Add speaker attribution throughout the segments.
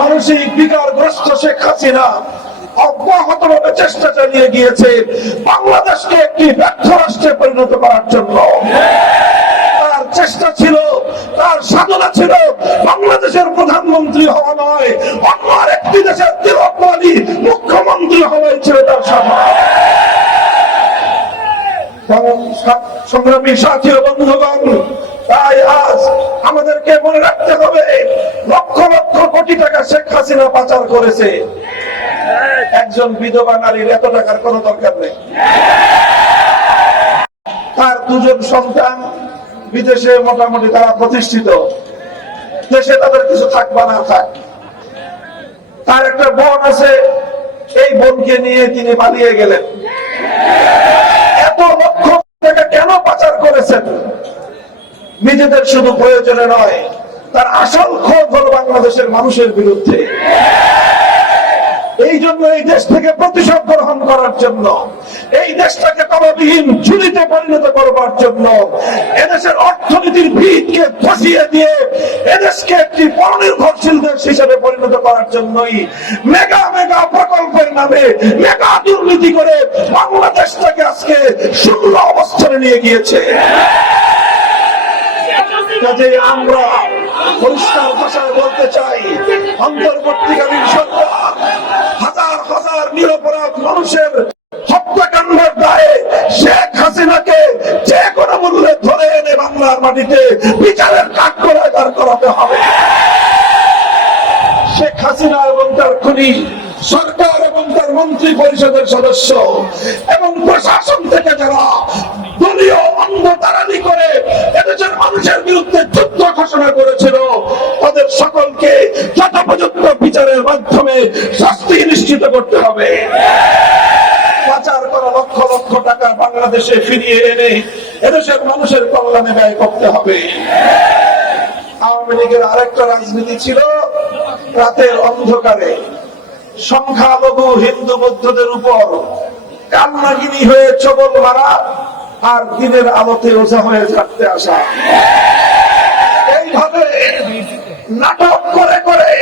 Speaker 1: মানসিক বিকারগ্রস্ত শেখ হাসিনা অব্যাহতভাবে চেষ্টা চালিয়ে গিয়েছে বাংলাদেশকে একটি ব্যর্থ রাষ্ট্রে পরিণত করার জন্য। চেষ্টা ছিল, তার সাধনা ছিল বাংলাদেশের প্রধানমন্ত্রী হওয়া নয়, অন্য আরেকটি দেশের তিরকমালি মুখ্যমন্ত্রী হওয়াই ছিল তার সাধনা। সংগ্রামী সাথী বন্ধুগণ তাই আজ আমাদেরকে মনে রাখতে হবে, লক্ষ লক্ষ কোটি টাকা শেখ হাসিনা পাচার করেছে। একজন বিধবা নারীর এত টাকার কোনো দরকার নেই। তার দুজন সন্তান বিদেশে মোটামুটি তারা প্রতিষ্ঠিত। দেশে তাদের কিছু থাকবা না থাক। তার একটা বোন আছে, এই বোনকে নিয়ে তিনি পালিয়ে গেলেন। এত লক্ষ টাকা কেন পাচার করেছেন? নিজেদের শুধু প্রয়োজনে নয়, তার আসল ক্ষোভ হল বাংলাদেশের মানুষের বিরুদ্ধে। এই জন্য এই দেশ থেকে প্রতিশোধ গ্রহণ করার জন্য, এই দেশটাকে তলবিহীন ঝুলিতে পরিণত করবার জন্য, এদেশের অর্থনীতির ভিতকে ধসিয়ে দিয়ে এদেশকে একটি পরনির্ভরশীল দেশ হিসেবে পরিণত করার জন্যই মেগা মেগা প্রকল্পের নামে মেগা দুর্নীতি করে বাংলাদেশটাকে আজকে শূন্য অবস্থানে নিয়ে গিয়েছে। কাজে আমরা পরিষ্কার ভাষায় বলতে চাই, অন্তর্বর্তীকালীন সরকার, হাজার হাজার নিরপরাধ মানুষের হত্যাকাণ্ডের দায়ে শেখ হাসিনাকে যে কোনো মূল্যে ধরে এনে বাংলার মাটিতে বিচারের কাঠ করে দাঁড় করাতে হবে। শেখ হাসিনা এবং তার খুনি, সরকার এবং তার মন্ত্রী পরিষদের সদস্য মানুষের বিরুদ্ধে যুদ্ধ ঘোষণা করেছিল। তাদের সকলকে যথোপযুক্ত বিচারের মাধ্যমে শাস্তি নিশ্চিত করতে হবে। সংখ্যালঘু হিন্দু বৌদ্ধদের উপর কান্নাগিনি হয়ে চবল মারা আর দিনের আলোতে ওঝা হয়ে থাকতে আসা। এইভাবে নাটক করে করে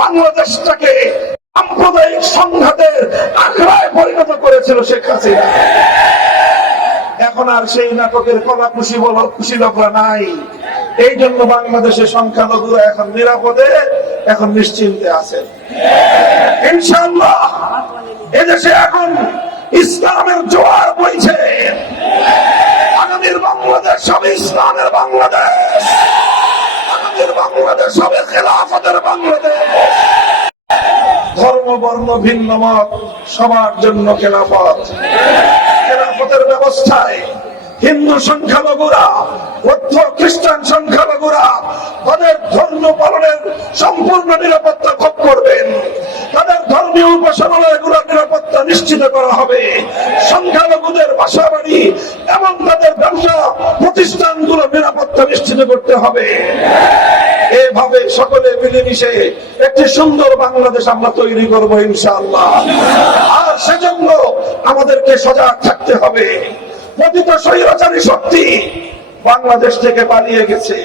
Speaker 1: বাংলাদেশটাকে সাম্প্রদায়িক সংঘাতের আখড়ায় পরিণত করেছিল শেখ হাসিনা। এখন আর সেই নাটকের কলা খুশি বল কুশীলকরা নাই। এই জন্য বাংলাদেশের সংখ্যালঘু এখন নিরাপদে, এখন নিশ্চিন্তে আছে। ইনশাল্লাহ এদেশে এখন ইসলামের জোয়ার বইছে। বাংলাদেশ হবে ইসলামের বাংলাদেশ। আগামীর বাংলাদেশ হবে খেলাফতের বাংলাদেশ। ধর্ম, বর্ণ, ভিন্ন মত, সবার জন্য খেলাফত। খেলাফতের ব্যবস্থায় হিন্দু সংখ্যালঘুরা, বৌদ্ধ, খ্রিস্টান সংখ্যালঘুরা তাদের ধর্ম পালনের সম্পূর্ণ নিরাপত্তা ভোগ করবেন। তাদের ধর্মীয় উপাসনালয় উপাসনালয়গুলোর নিরাপত্তা নিশ্চিত করা হবে। সংখ্যালঘুদের বাসা বাড়ি এবং তাদের ব্যবসা প্রতিষ্ঠানগুলো নিরাপত্তা নিশ্চিত করতে হবে। এভাবে সকলে মিলেমিশে একটি সুন্দর বাংলাদেশ আমরা তৈরি করব ইনশাআল্লাহ। আর সেজন্য আমাদেরকে সজাগ থাকতে হবে। পতিত স্বৈরাচারী শক্তি বাংলাদেশ থেকে পালিয়ে গেছে।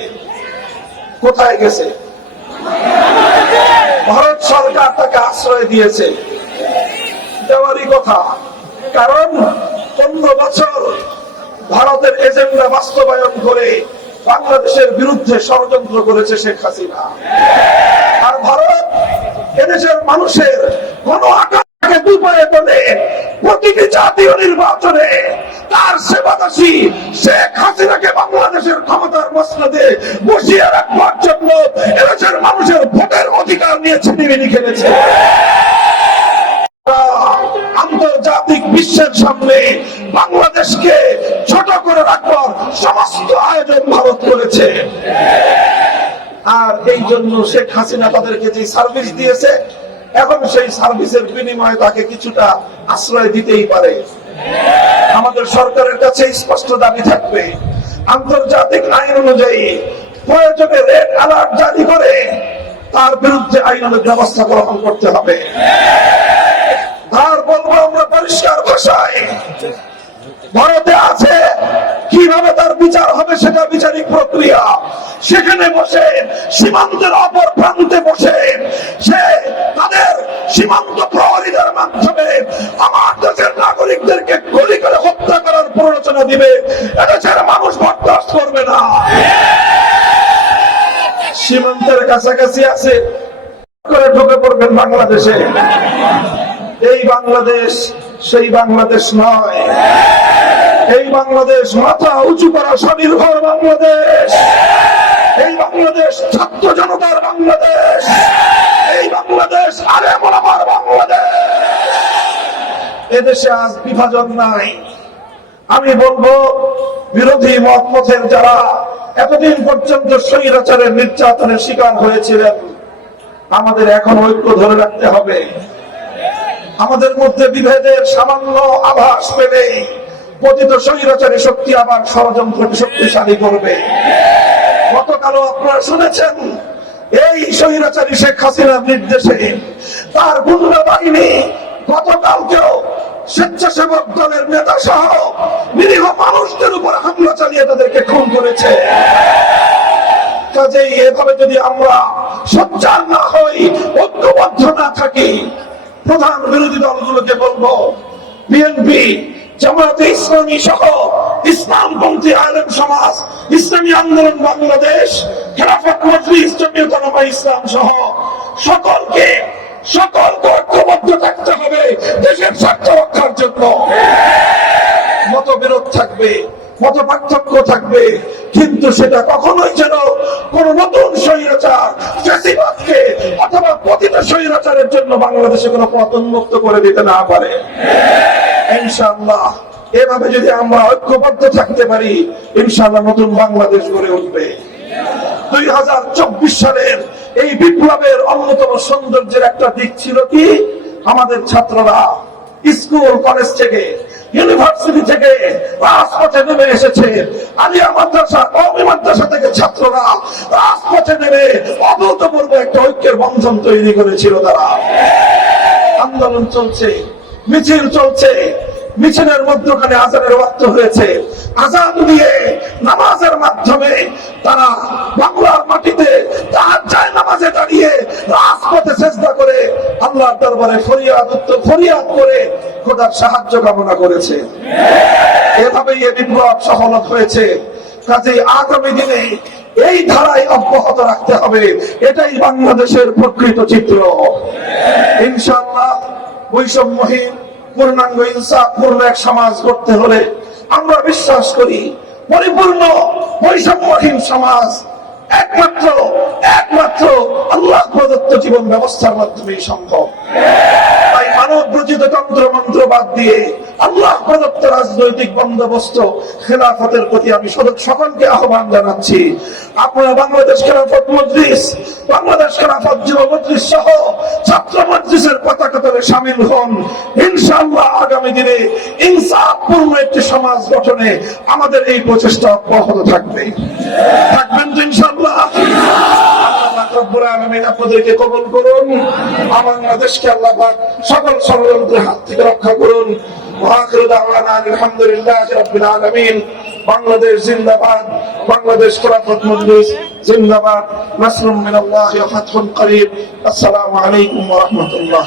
Speaker 1: কোথায় গেছে? ভারত সরকার তাকে আশ্রয় দিয়েছে। দেওয়ারই কথা। কারণ পনেরো বছর ভারতের এজেন্ডা বাস্তবায়ন করে বাংলাদেশের বিরুদ্ধে ষড়যন্ত্র করেছে শেখ হাসিনা। আর ভারত এদেশের মানুষের কোন আকাঙ্ক্ষাকে দুপায়ে তোলে, প্রতিটি জাতীয় নির্বাচনে তার সেবাদাসী শেখ হাসিনাকে বাংলাদেশের ক্ষমতার মসনদে বসিয়ে রাখবার জন্য এদেশের মানুষের ভোটের অধিকার নিয়ে ছিনিমিনি খেলেছে। সামনে বাংলাদেশকে ছোট করে রাখবার সমস্ত আয়োজন ভারত করেছে। আর এই জন্য শেখ হাসিনা তাদেরকে যে সার্ভিস দিয়েছে, এখন সেই সার্ভিসের বিনিময়ে তাকে কিছুটা আশ্রয় দিতেই পারে। আমাদের সরকারের কাছে স্পষ্ট দাবি থাকবে, আন্তর্জাতিক আইন অনুযায়ী প্রয়োজনে রেড অ্যালার্ট জারি করে তার বিরুদ্ধে আইনানুগ ব্যবস্থা গ্রহণ করতে হবে। আর বলব আমরা পরিষ্কার ভাষায়। ভারতে আছে, কীভাবে তার বিচার হবে সেটা বিচারিক প্রক্রিয়া। সেখানে বসে, সীমান্তের অপর প্রান্তে বসে, সে তাদের সীমান্ত প্রহরীদের মাধ্যমে আমার দেশের নাগরিকদেরকে গুলি করে হত্যা করার প্ররোচনা দিবে। এটা ছাড়া মানুষ বরদাস্ত করবে না। সীমান্তের কাছাকাছি আছে, করে ঢুকে পড়বেন বাংলাদেশে। এই বাংলাদেশ সেই বাংলাদেশ নয়। এই বাংলাদেশ মাথা উঁচু করা স্বনির্ভর বাংলাদেশ। এই বাংলাদেশ ছাত্র জনতার বাংলাদেশ। এই বাংলাদেশ আরে আমার বাংলাদেশ। এদেশে আজ বিভাজন নাই। আমি বলব, বিরোধী মত পথের যারা এতদিন পর্যন্ত স্বৈরাচারের নির্যাতনের শিকার হয়েছিলেন, আমাদের এখন ঐক্য ধরে রাখতে হবে। আমাদের মধ্যে বিভেদের সামান্য আভাস পেলে পতিত স্বৈরাচারী শক্তি আবার ষড়যন্ত্রকে শক্তিশালী করবে। গতকালও আপনারা শুনেছেন, এই স্বৈরাচারী শেখ হাসিনার নির্দেশে তার গুন্ডা বাহিনী গতকালকেও স্বেচ্ছাসেবক দলের নেতা সহ নিরীহ মানুষদের উপর হামলা চালিয়ে তাদেরকে খুন করেছে। কাজেই এভাবে যদি আমরা সোচ্চার না হই, ঐক্যবদ্ধ না থাকি প্রধান বিরোধী দলগুলোকে বলব বিএনপি জামাতে ইসলামী সহ ইসলামপন্থী আলেম সমাজ, ইসলামী আন্দোলন বাংলাদেশ, খেলাফত মজলিস জমিয়ত উলামা ইসলাম সহ সকলকে সকলকে ঐক্যবদ্ধ থাকতে হবে দেশের স্বার্থ রক্ষার জন্য। মতবিরোধ থাকবে মত পার্থক্য থাকবে কিন্তু সেটা কখনোই যেন কোন নতুন স্বৈরাচার ফ্যাসিবাদকে অথবা পতিত স্বৈরাচারের জন্য বাংলাদেশে কোনো পথ উন্মুক্ত করে দিতে না পারে। এভাবে যদি আমরা ঐক্যবদ্ধ থাকতে পারি, ইনশাআল্লাহ নতুন বাংলাদেশ গড়ে উঠবে। দুই হাজার চব্বিশ সালের এই বিপ্লবের অন্যতম সৌন্দর্যের একটা দিক ছিল কি? আমাদের ছাত্ররা স্কুল, কলেজ থেকে ইউনিভার্সিটি থেকে রাজপথে নেমে এসেছে। আলিয়া মাদ্রাসা, কওমি মাদ্রাসা থেকে ছাত্ররা রাজপথে নেমে অভূতপূর্ব একটা ঐক্যের বন্ধন তৈরি করেছিল তারা। আন্দোলন চলছে, মিছিল চলছে, মিছিলের মধ্যখানে আজানের ওয়াক্ত হয়েছে। আজান দিয়ে নামাজের মাধ্যমে তারা বাংলার মাটিতে তার যায় নামাজে দাঁড়িয়ে রাজপথে চেষ্টা করে আল্লাহর দরবারে ফরিয়াদ ফরিয়াদ করে খোদার সাহায্য কামনা করেছে। এভাবেই এ বিপ্লব সফল হয়েছে। কাজে আগামী দিনে এই ধারায় অব্যাহত রাখতে হবে। এটাই বাংলাদেশের প্রকৃত চিত্র। ইনশাআল্লাহ বৈষম্যহীন, পূর্ণাঙ্গ এক সমাজ গড়তে হলে আমরা বিশ্বাস করি, পরিপূর্ণ, বৈষম্যহীন সমাজ একমাত্র একমাত্র আল্লাহ প্রদত্ত জীবন ব্যবস্থার মাধ্যমেই সম্ভব। তন্ত্র মন্ত্র বাদ দিয়ে আল্লাহ প্রদত্ত রাজনৈতিক বন্দোবস্ত খেলাফতের প্রতি আমি সকলকে আহ্বান জানাচ্ছি। আপনারা বাংলাদেশ খেলাফত মজলিস, বাংলাদেশ খেলাফত যুব মজলিস সহ ছাত্র মজলিসের পতাকা তলে সামিল হন। ইনশাআল্লাহ আগামী দিনে ইনসাফপূর্ণ একটি সমাজ গঠনে আমাদের এই প্রচেষ্টা অব্যাহত থাকবে। থাকবেন তো ইনশাআল্লাহ? আল্লাহ রব্বুল আপনাদেরকে কবল করুন। বাংলাদেশকে আল্লাহ পাক সকল ষড়যন্ত্রের হাত থেকে রক্ষা করুন। বাংলাদেশ জিন্দাবাদ। বাংলাদেশ খেলাফত মজলিস জিন্দাবাদ। নাসরুম মিনাল্লাহি ওয়া ফাতহুন আসসালামু আলাইকুম ওয়া রাহমাতুল্লাহ।